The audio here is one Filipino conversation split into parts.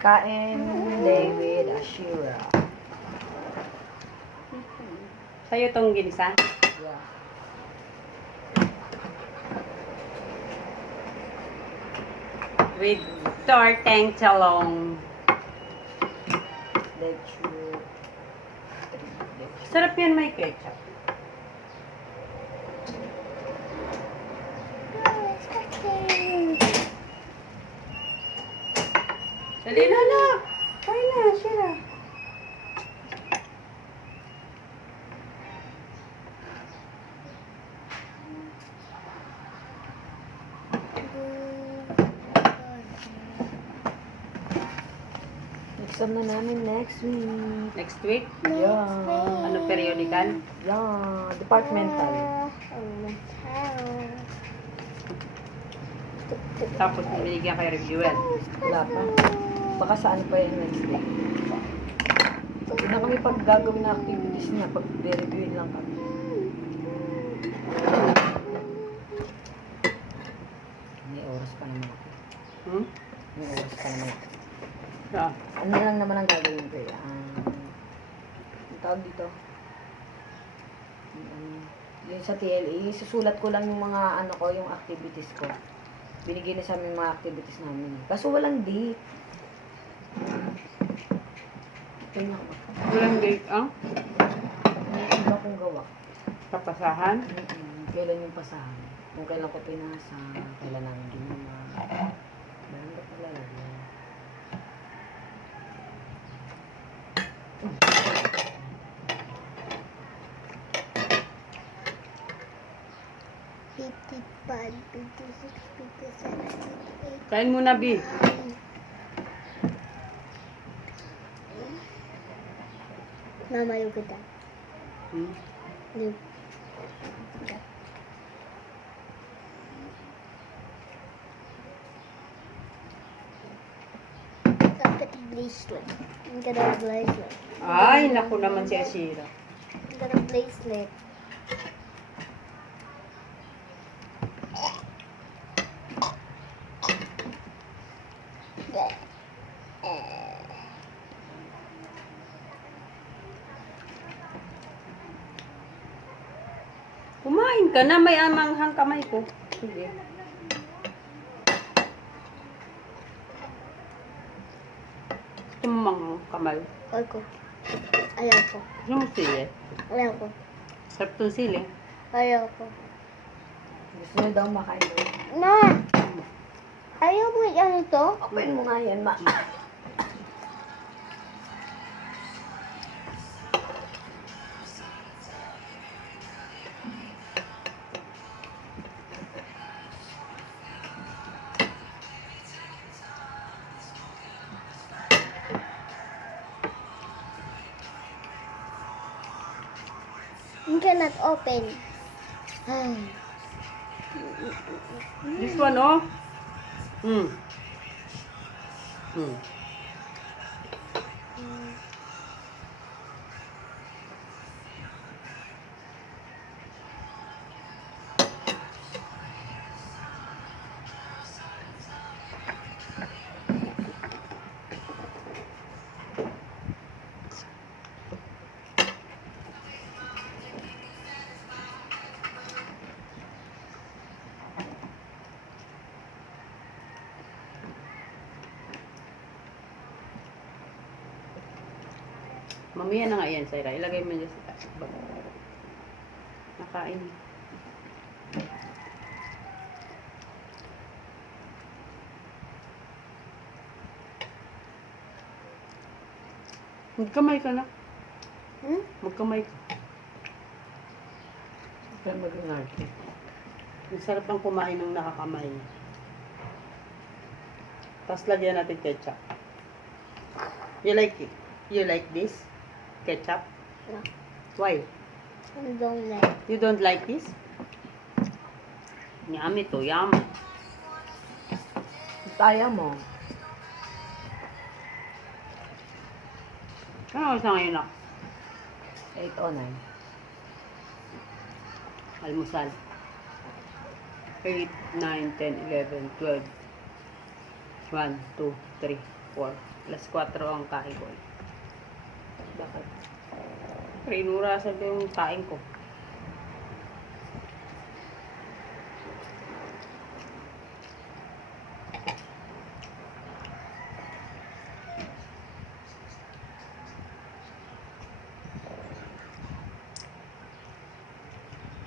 Kain David Ashira. Sa'yo itong ginisa? Yeah. With torteng chalong. Lecture. Sarap yan, may ketchup. Dali na na. Kain na, Shira. Exam na namin next week. Next week? Yeah. Ano, periodical? Yeah. Departmental. Tapos binigyan kayo reviewer. Wala pa. Baka saan pa yung next week. Hindi na kami pag gagawin na activities niya. Pag reviewin lang kami. May oras pa naman ako. Hmm? May oras pa naman ako. Yeah. Ano lang naman ang gagawin ko eh. Ang tawag dito. Yung sa TLE, susulat ko lang yung mga ano ko, yung activities ko. Binigay na sa amin yung mga activities namin. Kaso walang date. Ito na ako. Walang date, ah? May iba kong gawa. Kapasahan? Kailan yung pasahan. Kung kailan ko pinasa, kailan ang ginawa. Meron ka pala lang. Kain muna, B. Mama, look at that. Hmm? Look. Look at the bracelet. Look at the bracelet. Ay, naku naman si Ashira. Look at the bracelet. Kumain ka na, may amanghang kamay ko. Sige. Gusto mo manghang kamay? Ako. Ayaw ko. Gusto mo sili? Ayaw ko. Sarap itong sili. Ayaw ko. Gusto niyo daw makain. Ma! Ayaw mo yan ito? Open mo nga yan, ma. You cannot open. This one, oh. Hmm. Hmm. Mamaya na nga yan, Saira. Ilagay mo dyan sa bag. Nakain. Magkamay ka na. Magkamay ka. Kaya mag-inarte. Ang sarap ang kumain ng nakakamay. Tapos lagyan natin ketchup. You like it? You like this? Ketchup? No. Why? I don't like. You don't like this? Yummy to, yum. Taya mo. Ano oras na ngayon na? 8:09. Almusal. 8, 9, 10, 11, 12. 1, 2, 3, 4. Alas 4 ang kain ko. Bakit? Rinurasan ko yung kain ko.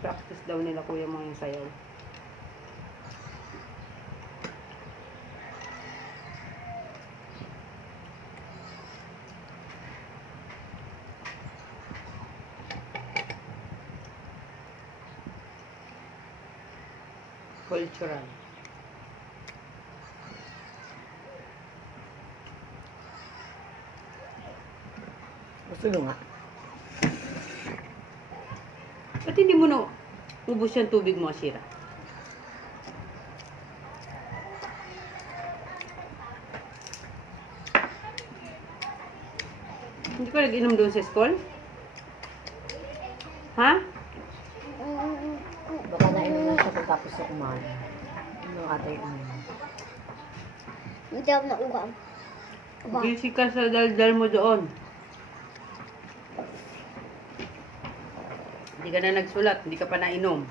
Practice daw nila kuya mo yung sayaw. Cultural. Gusto nyo nga. Ba't hindi mo na ubos yung tubig mo, Ashira? Hindi ko nag-inom doon sa school? Ha? Baka nainom na siya pagkatapos na kumain. Ano ata yung Hindi ako nauugaw. Aba. Busy ka sa daldal mo doon. Hindi ka na nagsulat, hindi ka pa nainom.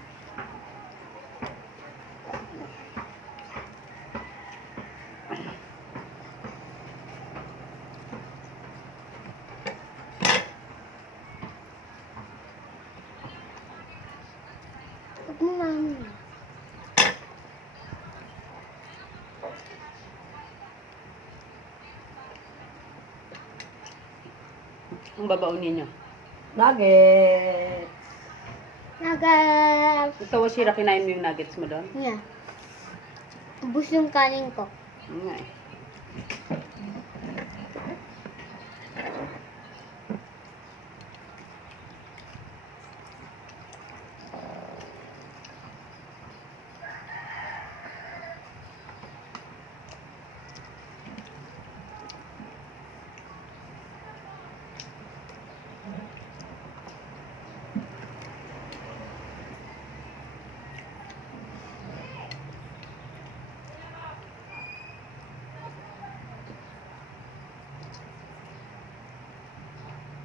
Huwag mo mami. Ang babaon ninyo. nuggets. Nagas. Ikaw, Ashira, kinain mo yung nuggets mo doon? Yeah. Ubus yung kanin ko. Yun nga eh.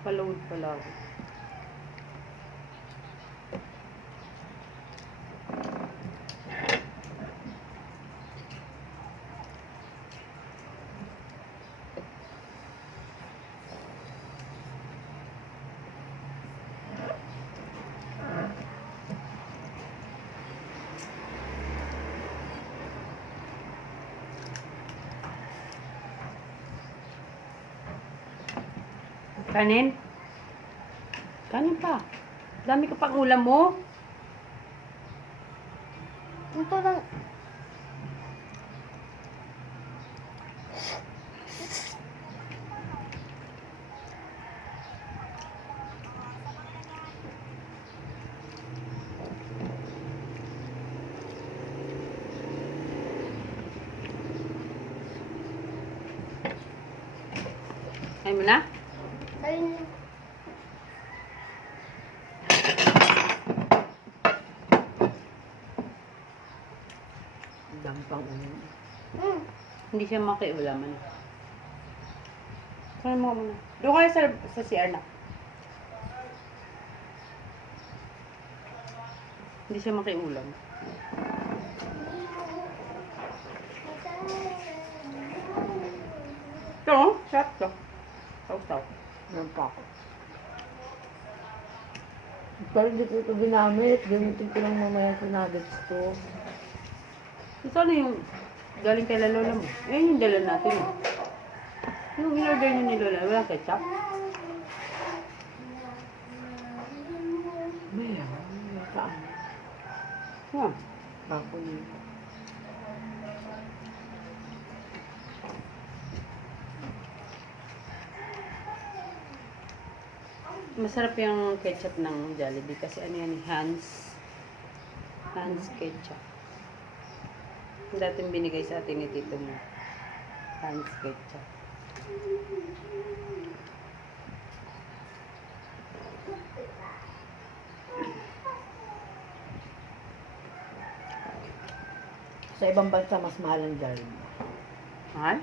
Paload pala ako. Kanin? Kanin pa. Dami ka pang ulam mo. Ito lang. Ay mo na? Ayun. Dami pang ulam. Hindi siya makiulaman. Saan mo muna? Doon kayo sa CR na. Hindi siya makiulam. Ito, oh. Sarap to. Sausaw. Meron pa ako. Pero hindi ko ito ginamit. Gamitin ko lang mamaya sa nuggets ko. Ito ano yung galing kay Lola mo? Eh, yung dala natin. Yung in-order nyo ni Lola, wala ketchup? Meron. Saan? Huh. Ako yun. Masarap yung ketchup ng Jollibee kasi ano yan, Hans ketchup. Dating binigay sa atin ni Tito mo. Hans ketchup. Sa ibang bansa, mas mahal ang Jollibee. Mahal?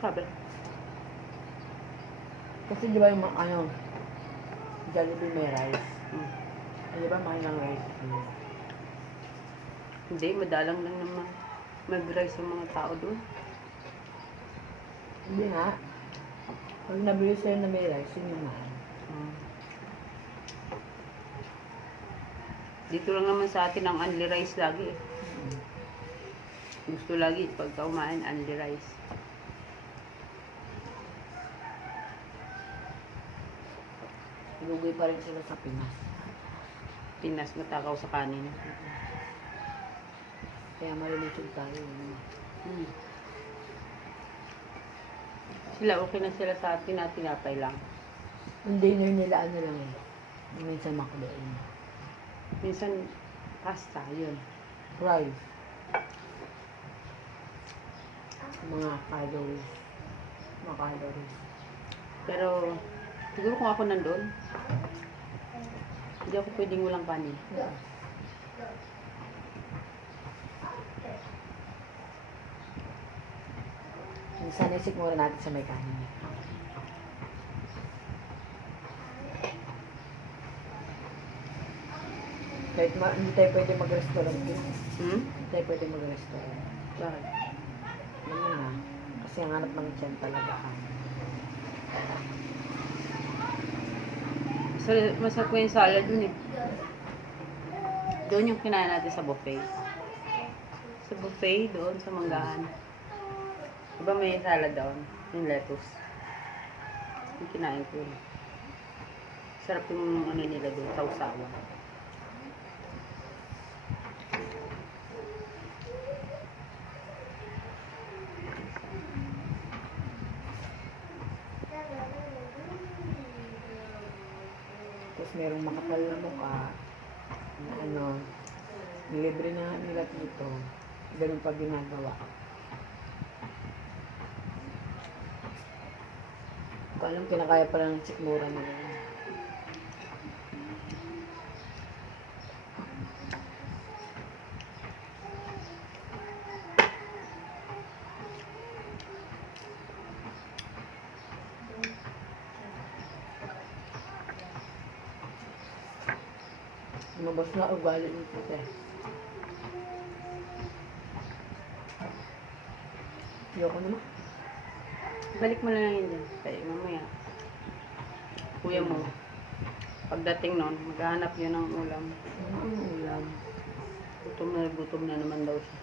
Sabi. Kasi di ba yung ano, Jollibee may rice. Hmm. Di ba mahal ng rice? Hindi, madalang lang naman mag-rice ang mga tao doon. Hindi nga. Pag nabili sa'yo na may rice, yun yung mahal. Hmm. Dito lang naman sa atin ang only rice lagi eh. Gusto lagi pagka kumain only rice. Lugi pa rin sila sa Pinas. Pinas matakaw sa kanin. Kaya malulusog tayo. Hmm. Sila okay na sila sa atin na tinapay lang. Yung dinner nila ano lang eh. Minsan makdoon. Minsan pasta, yun. Rice. Mga calories. Mga calories. Pero siguro kung ako nandun, hindi ako pwedeng walang kanin. Minsan isip muna natin sa may kanin. Kahit hindi tayo pwede mag-restaurant din. Hmm? Hindi tayo pwede mag-restaurant. Bakit? Ano na? Kasi ang hanap ng tiyan talaga kanin. Masarap ko yung salad dun eh. Doon yung kinain natin sa buffet. Sa buffet, doon sa manggahan. Diba may salad doon? Yung lettuce. Yung kinain ko yun. Sarap yung ano nila doon, sausawa. Tapos merong makapal na mukha na ano, nilibre na nila dito. Ganun pa ginagawa. Kung anong kinakaya pala ng sikmura nila. Lumabas na ugali nito eh. Ayoko naman. Balik mo na lang yun dyan. Kaya mamaya. Kuya mo. Pagdating nun, maghahanap yun ng ulam. Ano ulam? Gutom na naman daw siya.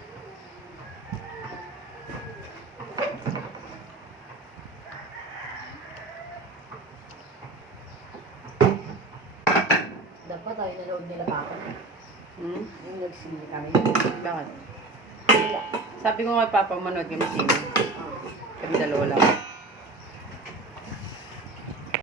Dapat tayo nanood nila pa ako. Hmm? Yung nagsili kami. Bakit? Sabi ko kay Papa, manood kami sino. Ah. Kami dalawa lang.